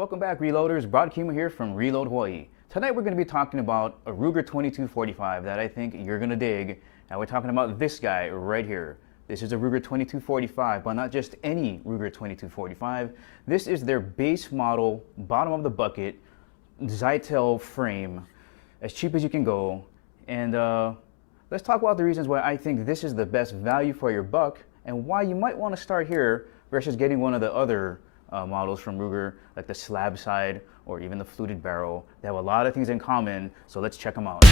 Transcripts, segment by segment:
Welcome back, Reloaders. Brad Kimo here from Reload Hawaii. Tonight we're going to be talking about a Ruger 2245 that I think you're going to dig. And we're talking about this guy right here. This is a Ruger 2245, but not just any Ruger 2245. This is their base model, bottom of the bucket, Zytel frame, as cheap as you can go. And let's talk about the reasons why I think this is the best value for your buck and why you might want to start here versus getting one of the other models from Ruger, like the slab side or even the fluted barrel. They have a lot of things in common, so let's check them out.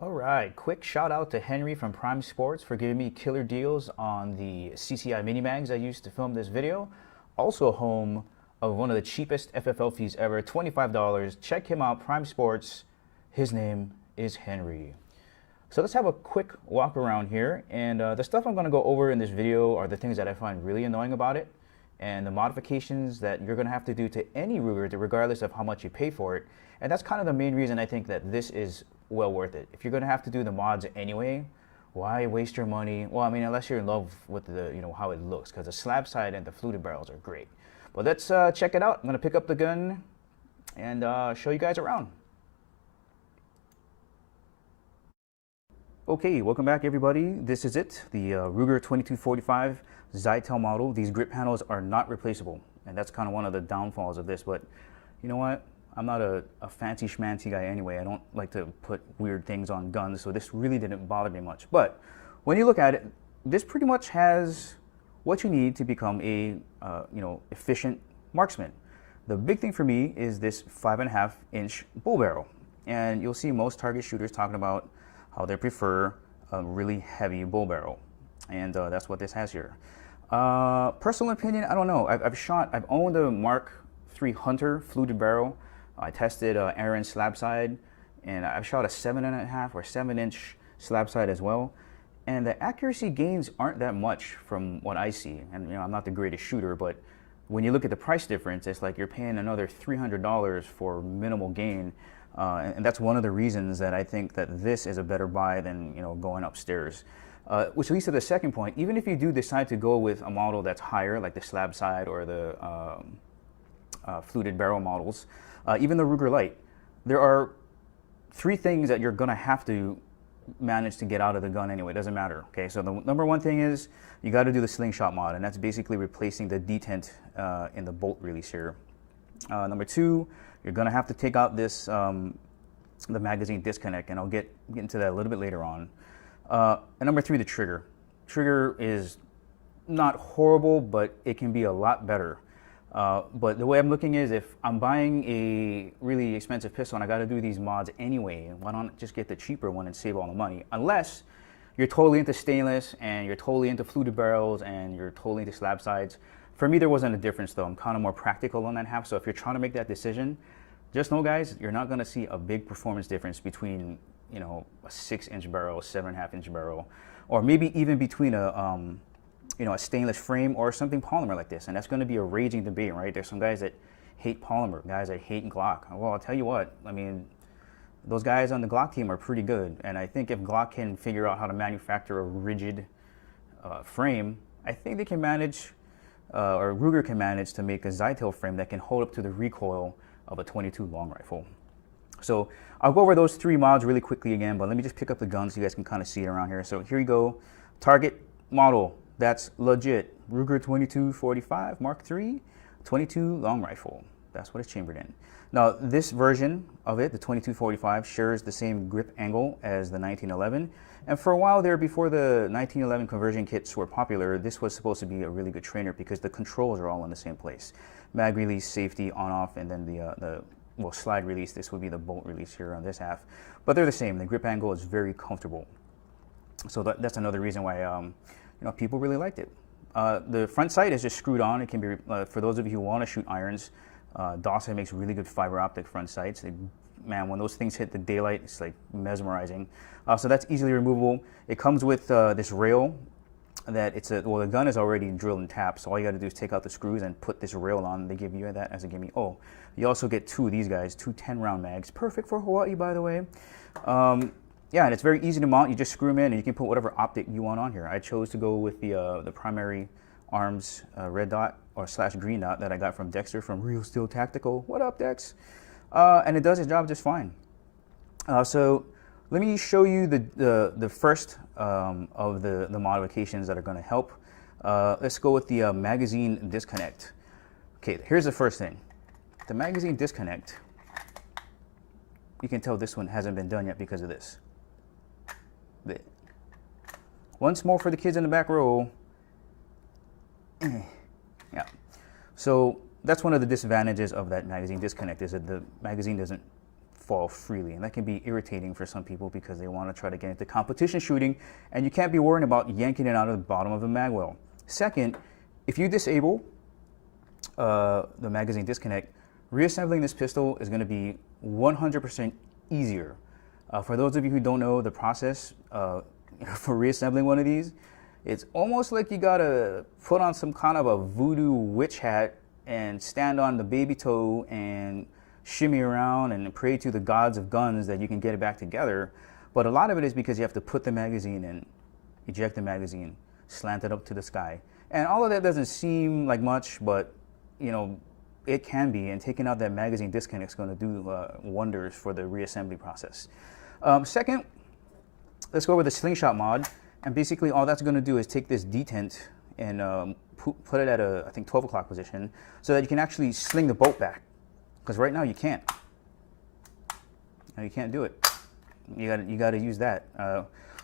Alright, quick shout out to Henry from Prime Sports for giving me killer deals on the CCI mini mags I used to film this video. Also home of one of the cheapest FFL fees ever, $25. Check him out, Prime Sports. His name is Henry. So let's have a quick walk around here, and the stuff I'm going to go over in this video are the things that I find really annoying about it and the modifications that you're going to have to do to any Ruger regardless of how much you pay for it. And that's kind of the main reason I think that this is well worth it. If you're going to have to do the mods anyway, why waste your money? Well, I mean, unless you're in love with the, how it looks, because the slab side and the fluted barrels are great. But let's check it out. I'm going to pick up the gun and show you guys around. Okay, welcome back everybody. This is it, the Ruger 2245 Zytel model. These grip panels are not replaceable, and that's kind of one of the downfalls of this, but you know what? I'm not a fancy schmancy guy anyway. I don't like to put weird things on guns, so this really didn't bother me much. But when you look at it, this pretty much has what you need to become a efficient marksman. The big thing for me is this 5.5-inch bull barrel, and you'll see most target shooters talking about how they prefer a really heavy bull barrel, and that's what this has here. Personal opinion, I don't know. I've owned a Mark III Hunter fluted barrel. I tested Aaron slab side, and I've shot a 7.5 or 7-inch slab side as well. And the accuracy gains aren't that much from what I see. And I'm not the greatest shooter, but when you look at the price difference, it's like you're paying another $300 for minimal gain. And that's one of the reasons that I think that this is a better buy than going upstairs. Which leads to the second point. Even if you do decide to go with a model that's higher, like the slab side or the fluted barrel models, even the Ruger Light, there are 3 things that you're going to have to manage to get out of the gun anyway. It doesn't matter. Okay, so the number one thing is you got to do the slingshot mod, and that's basically replacing the detent in the bolt release here. Number 2, you're going to have to take out this the magazine disconnect, and I'll get into that a little bit later on. And number 3, the trigger. Trigger is not horrible, but it can be a lot better. But the way I'm looking is, if I'm buying a really expensive pistol and I got to do these mods anyway, why don't I just get the cheaper one and save all the money? Unless you're totally into stainless and you're totally into fluted barrels and you're totally into slab sides. For me, there wasn't a difference though. I'm kind of more practical on that half. So if you're trying to make that decision, just know, guys, you're not going to see a big performance difference between a 6-inch barrel, 7.5-inch barrel, or maybe even between a stainless frame or something polymer like this. And that's going to be a raging debate, right? There's some guys that hate polymer, guys that hate Glock. Well, I'll tell you what, I mean, those guys on the Glock team are pretty good. And I think if Glock can figure out how to manufacture a rigid frame, I think they can manage, or Ruger can manage to make a Zytel frame that can hold up to the recoil of a .22 long rifle. So I'll go over those 3 mods really quickly again, but let me just pick up the gun so you guys can kind of see it around here. So here you go, target model. That's legit. Ruger 2245 Mark III, .22 long rifle. That's what it's chambered in. Now, this version of it, the 2245, shares the same grip angle as the 1911. And for a while there, before the 1911 conversion kits were popular, this was supposed to be a really good trainer because the controls are all in the same place. Mag release, safety, on off, and then the slide release. This would be the bolt release here on this half. But they're the same. The grip angle is very comfortable. So that's another reason why people really liked it. The front sight is just screwed on. It can be, for those of you who want to shoot irons, Dawson makes really good fiber optic front sights. They man, when those things hit the daylight, it's like mesmerizing. So that's easily removable. It comes with this rail that well, the gun is already drilled and tapped, so all you got to do is take out the screws and put this rail on. They give you that as a gimme. Oh, you also get two of these guys, two 10-round mags, perfect for Hawaii, by the way. Yeah, and it's very easy to mount. You just screw them in, and you can put whatever optic you want on here. I chose to go with the primary arms red dot or / green dot that I got from Dexter from Real Steel Tactical. What up, Dex? And it does its job just fine. So let me show you the first of the modifications that are going to help. Let's go with the magazine disconnect. Okay, here's the first thing. The magazine disconnect, you can tell this one hasn't been done yet because of this. Once more for the kids in the back row. Yeah. So that's one of the disadvantages of that magazine disconnect, is that the magazine doesn't fall freely, and that can be irritating for some people because they want to try to get into competition shooting, and you can't be worrying about yanking it out of the bottom of the mag well. Second, if you disable the magazine disconnect, reassembling this pistol is going to be 100% easier. For those of you who don't know the process for reassembling one of these, it's almost like you gotta put on some kind of a voodoo witch hat and stand on the baby toe and shimmy around and pray to the gods of guns that you can get it back together. But a lot of it is because you have to put the magazine in, eject the magazine, slant it up to the sky. And all of that doesn't seem like much, but you know, it can be, and taking out that magazine disconnect is going to do wonders for the reassembly process. Second, let's go over the slingshot mod, and basically all that's going to do is take this detent and put it at a, I think, 12 o'clock position, so that you can actually sling the bolt back, because right now you can't. You can't do it. You got to use that.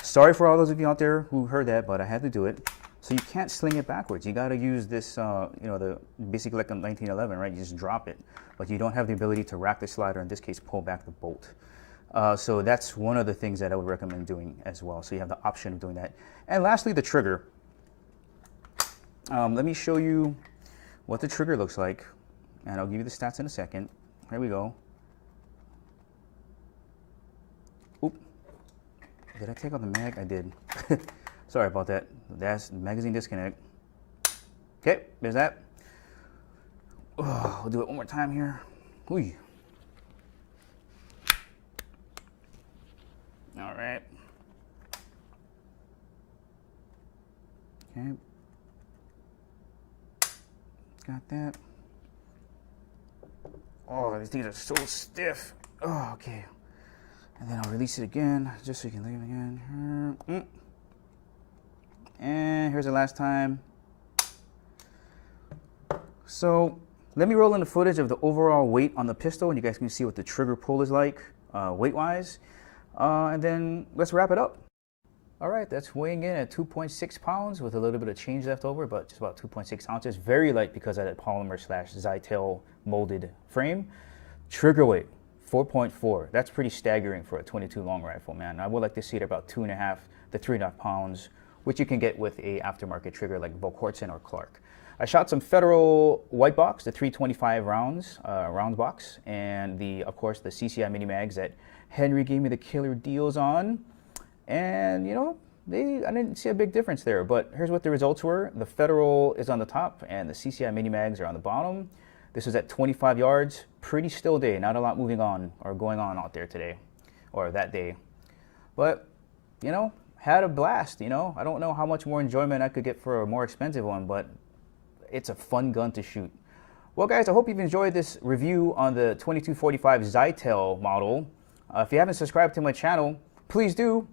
Sorry for all those of you out there who heard that, but I had to do it. So you can't sling it backwards. You got to use this, you know, the basically like a 1911, right? You just drop it, but you don't have the ability to rack the slider. In this case, pull back the bolt. So that's one of the things that I would recommend doing as well. So you have the option of doing that. And lastly, the trigger. Let me show you what the trigger looks like, and I'll give you the stats in a second. Here we go. Oop. Did I take out the mag? I did. Sorry about that. That's magazine disconnect. Okay, there's that. Oh, we'll do it one more time here. Ooh. All right. Okay. Got that. Oh, these things are so stiff. Oh, okay. And then I'll release it again, just so you can leave it again. And here's the last time. So let me roll in the footage of the overall weight on the pistol, and you guys can see what the trigger pull is like weight-wise. And then let's wrap it up. All right, that's weighing in at 2.6 pounds with a little bit of change left over, but just about 2.6 ounces. Very light because of that polymer / Zytel molded frame. Trigger weight, 4.4. That's pretty staggering for a 22 long rifle, man. I would like to see it about 2.5 to 3.5 pounds, which you can get with a aftermarket trigger like Volquartsen or Clark. I shot some Federal white box, the 325 rounds box, and of course the CCI mini mags that Henry gave me the killer deals on. And you know, I didn't see a big difference there, but here's what the results were. The Federal is on the top and the CCI mini mags are on the bottom. This was at 25 yards, pretty still day, not a lot moving on or going on out there today or that day. But, you know, had a blast, you know. I don't know how much more enjoyment I could get for a more expensive one, but it's a fun gun to shoot. Well, guys, I hope you've enjoyed this review on the 2245 Zytel model. If you haven't subscribed to my channel, please do.